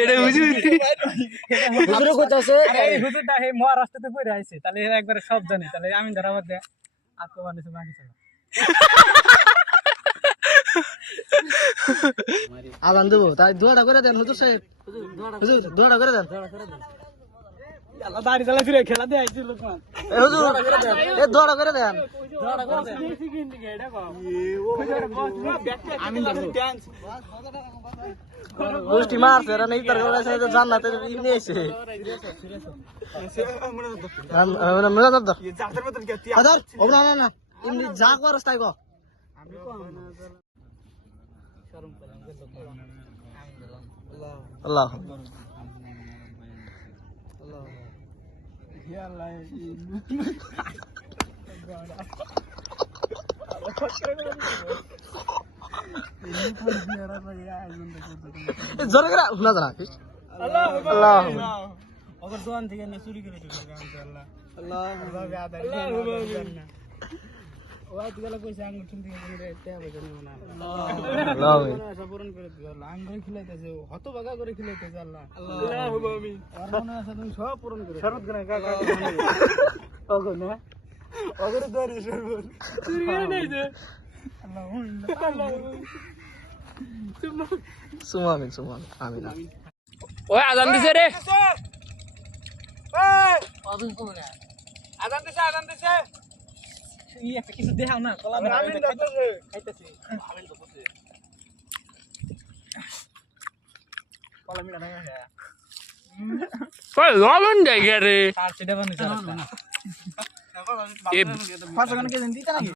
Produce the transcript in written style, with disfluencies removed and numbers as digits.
এটা হুজুর হুজুর কইতাছে আরে এই হুজুরটা হে মহারাষ্ট্রতে পড়ে আইছে তাহলে এরা একবারে সব জানে তাহলে আমি ধরাবার দে আপু বানিয়েছে বাকি ছিল আজান দেবো তাই দোয়াটা করে দেন হুজুর সাহেব হুজুর দোয়াটা করে দেন আল্লাহ দাড়ি জ্বালা ফিরে খেলা দিয়ে আইছে লোকমান এ হুজুর এ দোয়াটা করে দেন আমি ধরবো ডান্স গোষ্ঠী মারছে এরা নেই তার কাছে জান্নাতে ইনি এসে মজা দাও জাতের মতন কি তুই আদার ও না না না তুমি যা করস তাই কর আমি কো শরম পেলাম আল্লাহ ইয়া আল্লাহ জোরে করে শোনা জানা আল্লাহ আল্লাহ अगर दोन থেকে না চুরি করে তো আল্লাহ আল্লাহ আল্লাহ ওই দিলা কইছে আঙ্গুল চুরি করে তে হবে জানি না আল্লাহ সবরণ করে দিও আল্লাহ আঙ্গুল খিলাইতেছে হতভাগা করে খিলাইতেছে আল্লাহ আল্লাহু আমিন আর মনে আছে তুমি সব পূরণ করে শরৎ করে কাকা ওগো না ওগো দরে শরৎ চুরি করে নাই যে আল্লাহ সুমামিন আমিন ওই আজান দিছে রে আজান দিছে ই একটা কিছু দেখাও না কলা আমিন খাইতেছে আমিন তো বসে কলা মিলা না ওই লবণ দেয় রে তার সেটা বানিয়েছে এ 500 টাকা কেজি দিতে নাকি